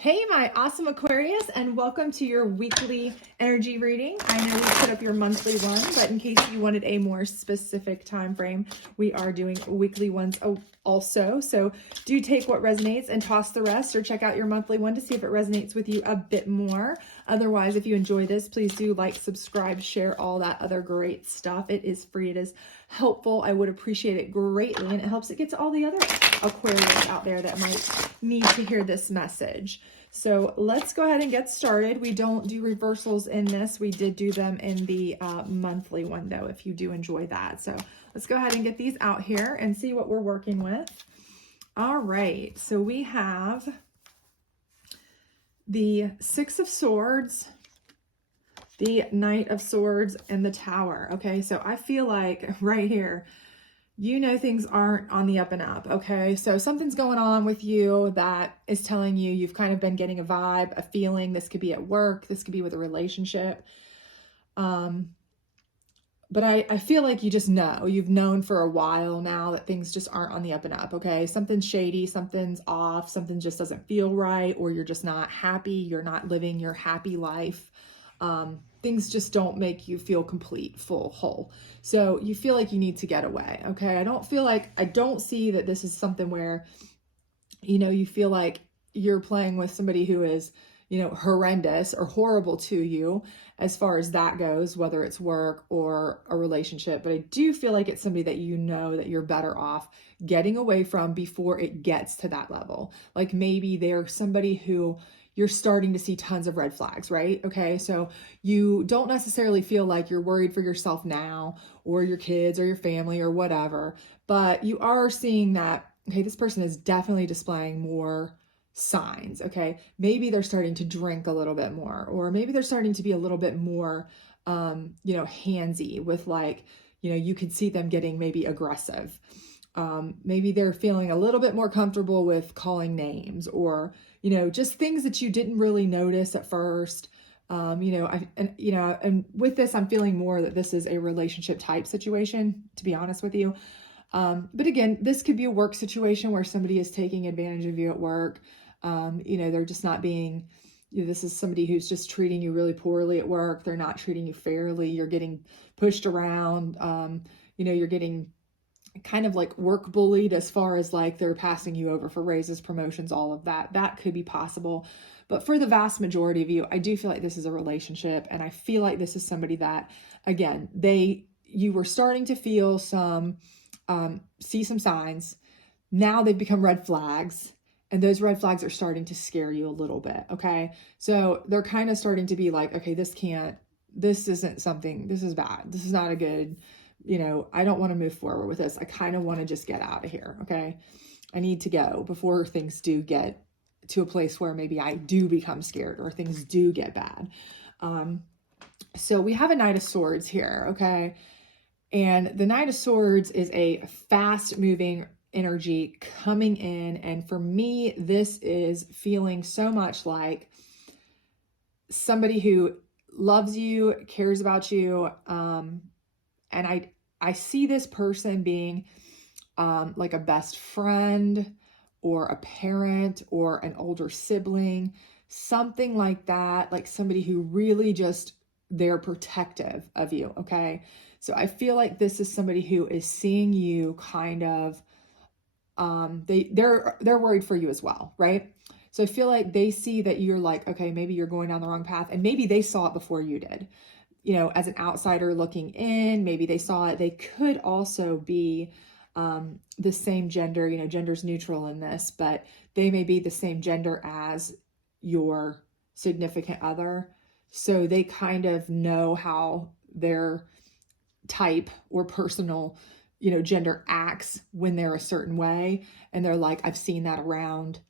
Hey, my awesome Aquarius, and welcome to your weekly energy reading. I know we put up your monthly one, but in case you wanted a more specific time frame, we are doing weekly ones also. So do take what resonates and toss the rest, or check out your monthly one to see if it resonates with you a bit more. Otherwise, if you enjoy this, please do like, subscribe, share, all that other great stuff. It is free. It is helpful. I would appreciate it greatly, and it helps it get to all the other Aquarius out there that might need to hear this message. So let's go ahead and get started. We don't do reversals in this. We did do them in the monthly one, though, if you do enjoy that. So let's go ahead and get these out here and see what we're working with. All right, so we have the Six of Swords, the Knight of Swords, and the Tower. Okay, so I feel like right here, you know things aren't on the up and up, okay? So something's going on with you that is telling you you've kind of been getting a vibe, a feeling. This could be at work. This could be with a relationship. But I feel like you just know. You've known for a while now that things just aren't on the up and up, okay? Something's shady, something's off, something just doesn't feel right, or you're just not happy. You're not living your happy life. Things just don't make you feel complete, full, whole. So you feel like you need to get away, okay? I don't see that this is something where, you feel like you're playing with somebody who is, horrendous or horrible to you as far as that goes, whether it's work or a relationship. But I do feel like it's somebody that that you're better off getting away from before it gets to that level. Like maybe they're somebody who you're starting to see tons of red flags, right? Okay, so you don't necessarily feel like you're worried for yourself now or your kids or your family or whatever, but you are seeing that, okay, this person is definitely displaying more signs, okay? Maybe they're starting to drink a little bit more, or maybe they're starting to be a little bit more, handsy with you could see them getting maybe aggressive. Maybe they're feeling a little bit more comfortable with calling names, or just things that you didn't really notice at first. And with this, I'm feeling more that this is a relationship type situation, to be honest with you. But again, this could be a work situation where somebody is taking advantage of you at work. They're just not being, this is somebody who's just treating you really poorly at work. They're not treating you fairly. You're getting pushed around. You're getting kind of like work bullied as far as like they're passing you over for raises, promotions, all of that. That could be possible. But for the vast majority of you, I do feel like this is a relationship. And I feel like this is somebody that, again, you were starting to feel see some signs. Now they've become red flags. And those red flags are starting to scare you a little bit. Okay. So they're kind of starting to be like, okay, this is bad. This is not a good, I don't want to move forward with this. I kind of want to just get out of here. Okay. I need to go before things do get to a place where maybe I do become scared or things do get bad. So we have a Knight of Swords here. Okay. And the Knight of Swords is a fast moving energy coming in. And for me, this is feeling so much like somebody who loves you, cares about you. And I see this person being like a best friend or a parent or an older sibling, something like that, like somebody who really just, they're protective of you, okay? So I feel like this is somebody who is seeing you kind of, they're worried for you as well, right? So I feel like they see that you're like, okay, maybe you're going down the wrong path, and maybe they saw it before you did. As an outsider looking in, maybe they saw it. They could also be the same gender, gender's neutral in this, but they may be the same gender as your significant other. So they kind of know how their type or personal, gender acts when they're a certain way. And they're like, I've seen that around,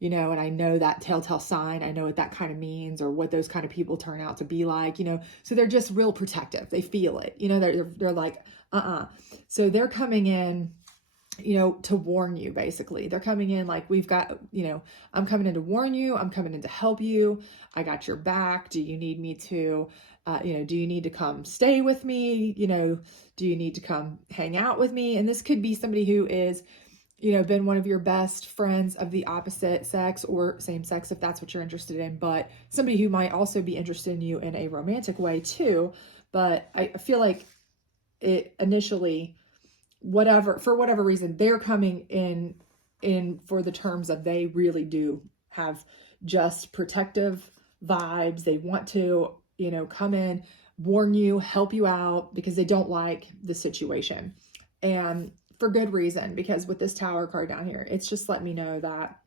and I know that telltale sign. I know what that kind of means, or what those kind of people turn out to be like, so they're just real protective. They feel it, they're like, So they're coming in, to warn you, basically. They're coming in like, we've got, I'm coming in to warn you. I'm coming in to help you. I got your back. Do you need me to, do you need to come stay with me? Do you need to come hang out with me? And this could be somebody who is been one of your best friends of the opposite sex or same sex if that's what you're interested in, but somebody who might also be interested in you in a romantic way too. But I feel like it initially, for whatever reason, they're coming in for the terms of they really do have just protective vibes. They want to, come in, warn you, help you out because they don't like the situation. And for good reason, because with this Tower card down here, it's just let me know that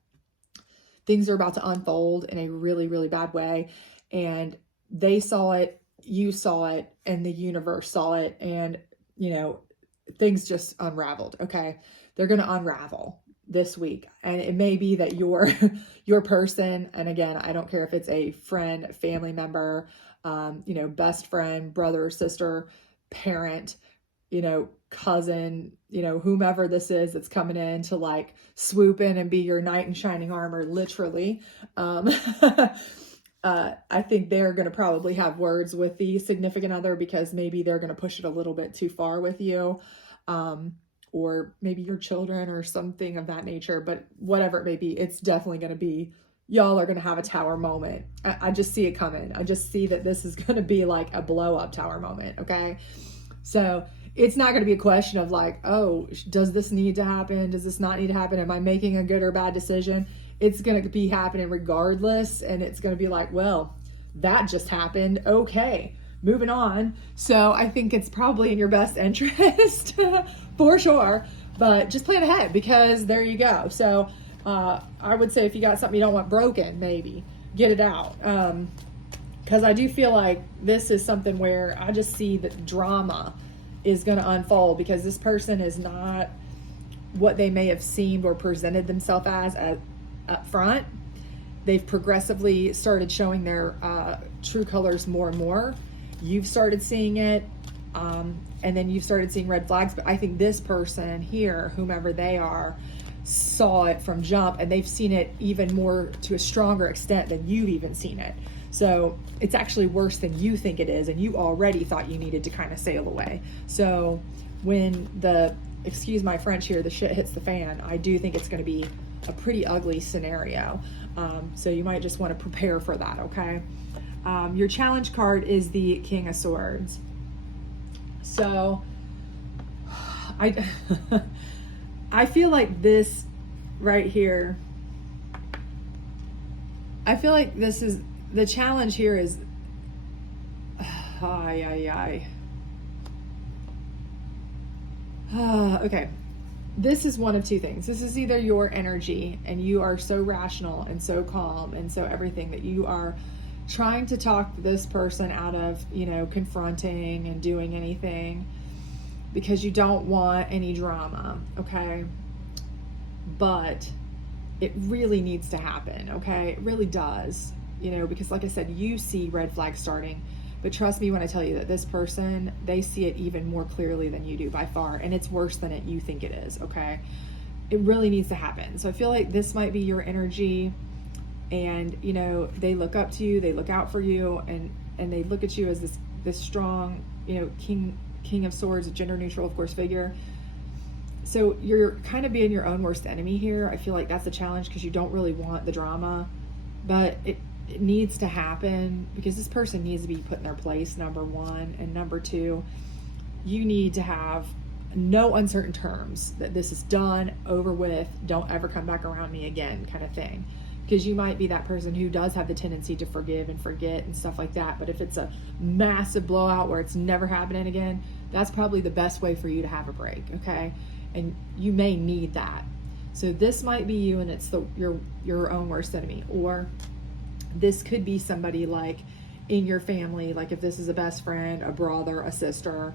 things are about to unfold in a really, really bad way. And they saw it, you saw it, and the universe saw it. And, things just unraveled. Okay. They're going to unravel this week. And it may be that your person, and again, I don't care if it's a friend, family member, best friend, brother, sister, parent, cousin, whomever this is that's coming in to like swoop in and be your knight in shining armor, literally. I think they're going to probably have words with the significant other because maybe they're going to push it a little bit too far with you. Or maybe your children or something of that nature, but whatever it may be, it's definitely going to be, y'all are going to have a Tower moment. I just see it coming. I just see that this is going to be like a blow up Tower moment. Okay. So it's not going to be a question of like, oh, does this need to happen? Does this not need to happen? Am I making a good or bad decision? It's going to be happening regardless. And it's going to be like, well, that just happened. Okay, moving on. So I think it's probably in your best interest for sure, but just plan ahead because there you go. So I would say if you got something you don't want broken, maybe get it out. Because I do feel like this is something where I just see that drama is going to unfold because this person is not what they may have seemed or presented themselves as up front. They've progressively started showing their true colors more and more. You've started seeing it, and then you've started seeing red flags. But I think this person here, whomever they are, saw it from jump, and they've seen it even more to a stronger extent than you've even seen it. So it's actually worse than you think it is, and you already thought you needed to kind of sail away. So when excuse my French here, the shit hits the fan, I do think it's going to be a pretty ugly scenario. So you might just want to prepare for that, okay? Your challenge card is the King of Swords. So I feel like this right here, I feel like this is, the challenge here is, okay. This is one of two things. This is either your energy and you are so rational and so calm and so everything that you are trying to talk this person out of, confronting and doing anything because you don't want any drama, okay? But it really needs to happen, okay? It really does, because like I said, you see red flags starting, but trust me when I tell you that this person, they see it even more clearly than you do by far, and it's worse than you think it is, okay? It really needs to happen. So I feel like this might be your energy, and, they look up to you, they look out for you, and they look at you as this strong, King of Swords, a gender neutral, of course, figure. So you're kind of being your own worst enemy here. I feel like that's a challenge because you don't really want the drama, but it needs to happen because this person needs to be put in their place, number one. And number two, you need to have no uncertain terms that this is done, over with, don't ever come back around me again kind of thing. Because you might be that person who does have the tendency to forgive and forget and stuff like that. But if it's a massive blowout where it's never happening again, that's probably the best way for you to have a break, okay? And you may need that. So this might be you, and it's your own worst enemy. Or this could be somebody like in your family, like if this is a best friend, a brother, a sister,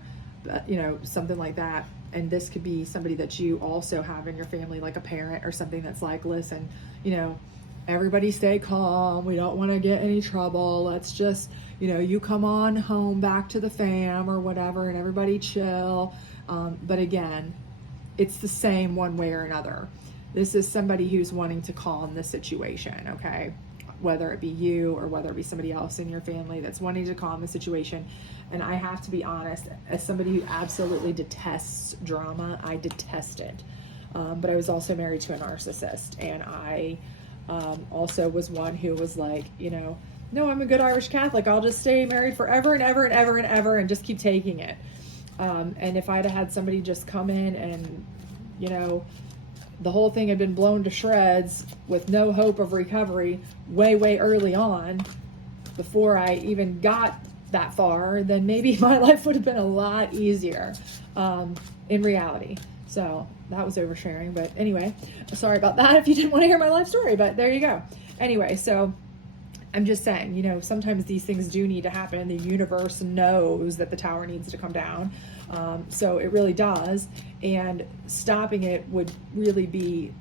something like that. And this could be somebody that you also have in your family, like a parent or something that's like, listen, everybody stay calm. We don't want to get any trouble. Let's just, you come on home back to the fam or whatever, and everybody chill. But again, it's the same one way or another. This is somebody who's wanting to calm the situation, okay? Whether it be you or whether it be somebody else in your family that's wanting to calm the situation. And I have to be honest, as somebody who absolutely detests drama, I detest it. but I was also married to a narcissist. And I also was one who was like, no, I'm a good Irish Catholic. I'll just stay married forever and ever and ever and ever and just keep taking it. And if I'd have had somebody just come in and, the whole thing had been blown to shreds with no hope of recovery way, way early on, before I even got that far, then maybe my life would have been a lot easier in reality. So that was oversharing. But anyway, sorry about that if you didn't want to hear my life story, but there you go. Anyway, so I'm just saying, sometimes these things do need to happen. The universe knows that the tower needs to come down. So it really does. And stopping it would really be,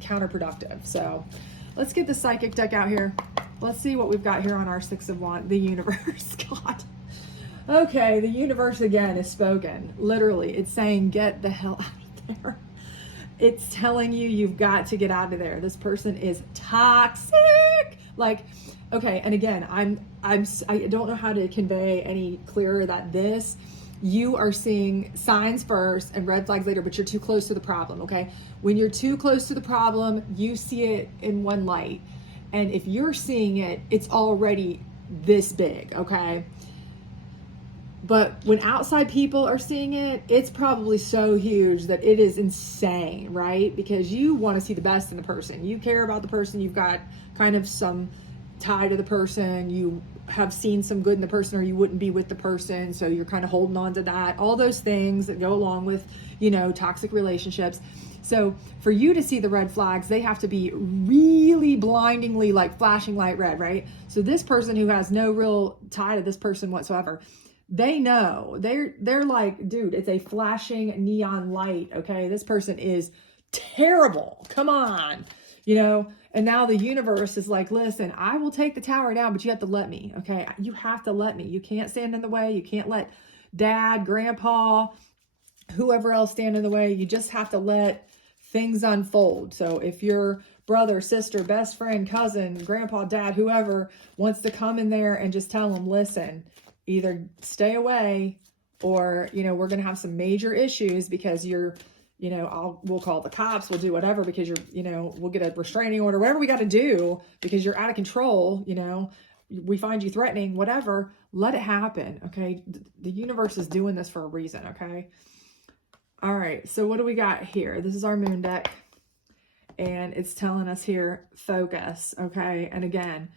counterproductive. So let's get the psychic deck out here. Let's see what we've got here on our Six of Wands, the universe. God. Okay, the universe again is spoken. Literally, it's saying, get the hell out of there. It's telling you you've got to get out of there. This person is toxic. Like, okay, and again, I don't know how to convey any clearer that you are seeing signs first and red flags later, but you're too close to the problem, okay? When you're too close to the problem, you see it in one light. And if you're seeing it, it's already this big, okay? But when outside people are seeing it, it's probably so huge that it is insane, right? Because you want to see the best in the person. You care about the person. You've got kind of some tie to the person. You have seen some good in the person, or you wouldn't be with the person. So you're kind of holding on to that. All those things that go along with, toxic relationships. So for you to see the red flags, they have to be really blindingly like flashing light red, right? So this person who has no real tie to this person whatsoever, they know. They're like, dude, it's a flashing neon light, okay? This person is terrible. Come on, And now the universe is like, listen, I will take the tower down, but you have to let me, okay? You have to let me. You can't stand in the way. You can't let dad, grandpa, whoever else stand in the way. You just have to let things unfold. So if your brother, sister, best friend, cousin, grandpa, dad, whoever wants to come in there and just tell them, listen, either stay away or, we're going to have some major issues because you're, we'll call the cops, we'll do whatever because you're, we'll get a restraining order, whatever we got to do because you're out of control, we find you threatening, whatever, let it happen. Okay. The universe is doing this for a reason. Okay. All right. So what do we got here? This is our moon deck and it's telling us here, focus. Okay. And again,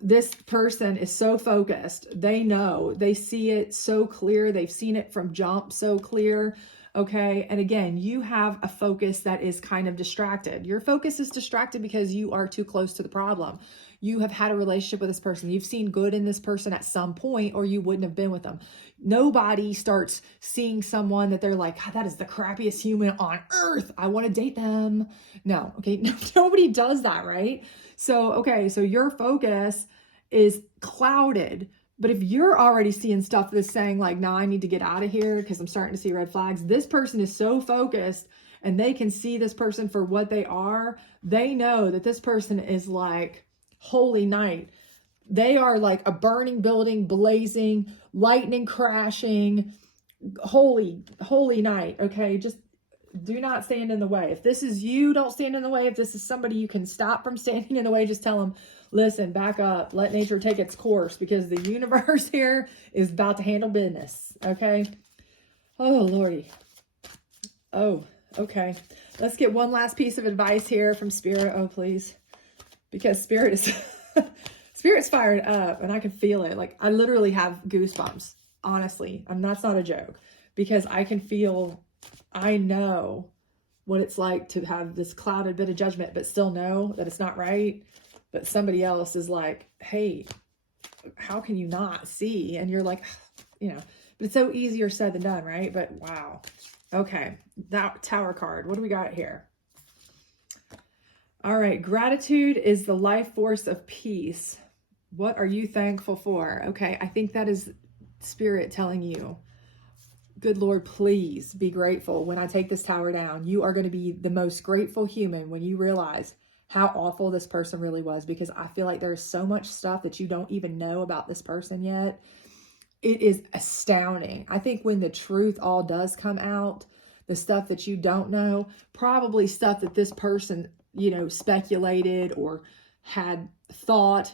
this person is so focused. They know, they see it so clear. They've seen it from jump so clear. Okay. And again, you have a focus that is kind of distracted. Your focus is distracted because you are too close to the problem. You have had a relationship with this person. You've seen good in this person at some point, or you wouldn't have been with them. Nobody starts seeing someone that they're like, God, that is the crappiest human on earth. I want to date them. No. Okay. No, nobody does that. Right. So, okay. So your focus is clouded. But if you're already seeing stuff that's saying like, nah, I need to get out of here because I'm starting to see red flags. This person is so focused and they can see this person for what they are. They know that this person is like holy night. They are like a burning building, blazing, lightning crashing, holy night. Okay. Just do not stand in the way. If this is you, don't stand in the way. If this is somebody you can stop from standing in the way, just tell them, listen, back up, let nature take its course because the universe here is about to handle business. Okay. Oh, Lordy. Oh, okay. Let's get one last piece of advice here from Spirit. Oh, please. Because Spirit's fired up and I can feel it. Like I literally have goosebumps, honestly. That's not a joke because I can feel, I know what it's like to have this clouded bit of judgment, but still know that it's not right. But somebody else is like, hey, how can you not see? And you're like, but it's so easier said than done, right? But wow. Okay. That Tower card. What do we got here? All right. Gratitude is the life force of peace. What are you thankful for? Okay. I think that is Spirit telling you, good Lord, please be grateful when I take this tower down. You are going to be the most grateful human when you realize how awful this person really was, because I feel like there's so much stuff that you don't even know about this person yet. it is astounding. I think when the truth all does come out, the stuff that you don't know, probably stuff that this person, speculated or had thought,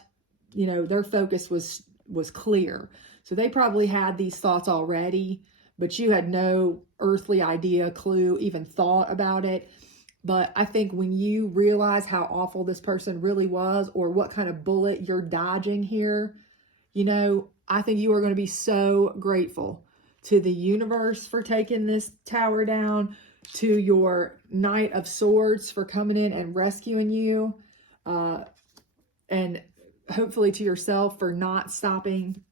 their focus was clear. So they probably had these thoughts already, but you had no earthly idea, clue, even thought about it. But I think when you realize how awful this person really was, or what kind of bullet you're dodging here, I think you are going to be so grateful to the universe for taking this tower down, to your Knight of Swords for coming in and rescuing you, and hopefully to yourself for not stopping,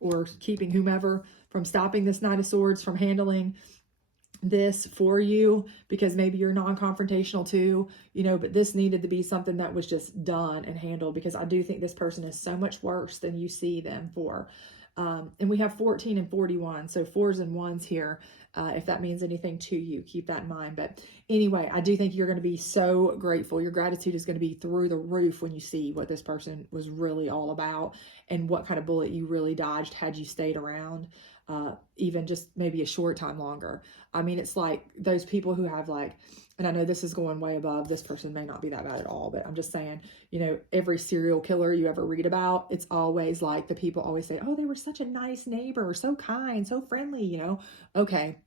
or keeping whomever from stopping this Knight of Swords from handling this for you, because maybe you're non-confrontational too, but this needed to be something that was just done and handled, because I do think this person is so much worse than you see them for. And we have 14 and 41, so 4s and 1s here. If that means anything to you, keep that in mind. But anyway, I do think you're going to be so grateful. Your gratitude is going to be through the roof when you see what this person was really all about, and what kind of bullet you really dodged had you stayed around, even just maybe a short time longer. I mean, it's like those people who have and I know this is going way above, this person may not be that bad at all, but I'm just saying, every serial killer you ever read about, it's always like the people always say, oh, they were such a nice neighbor, so kind, so friendly, Okay.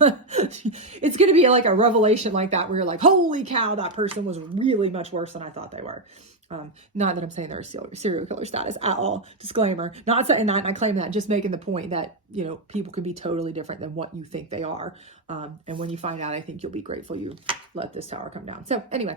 It's going to be like a revelation like that, where you're like, holy cow, that person was really much worse than I thought they were. Not that I'm saying they're a serial killer status at all. Disclaimer. Not saying that, and I claim that, just making the point that, people can be totally different than what you think they are. And when you find out, I think you'll be grateful you let this tower come down. So anyway,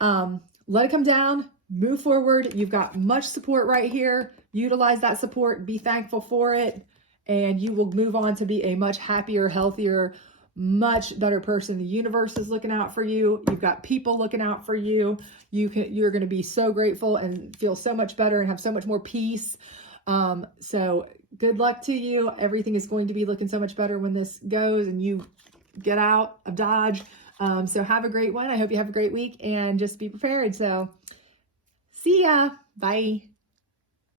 let it come down, move forward. You've got much support right here. Utilize that support, be thankful for it, and you will move on to be a much happier, healthier, much better person. The universe is looking out for you. You've got people looking out for you. You're going to be so grateful and feel so much better and have so much more peace. So good luck to you. Everything is going to be looking so much better when this goes and you get out of Dodge. So have a great one. I hope you have a great week, and just be prepared. So see ya. Bye.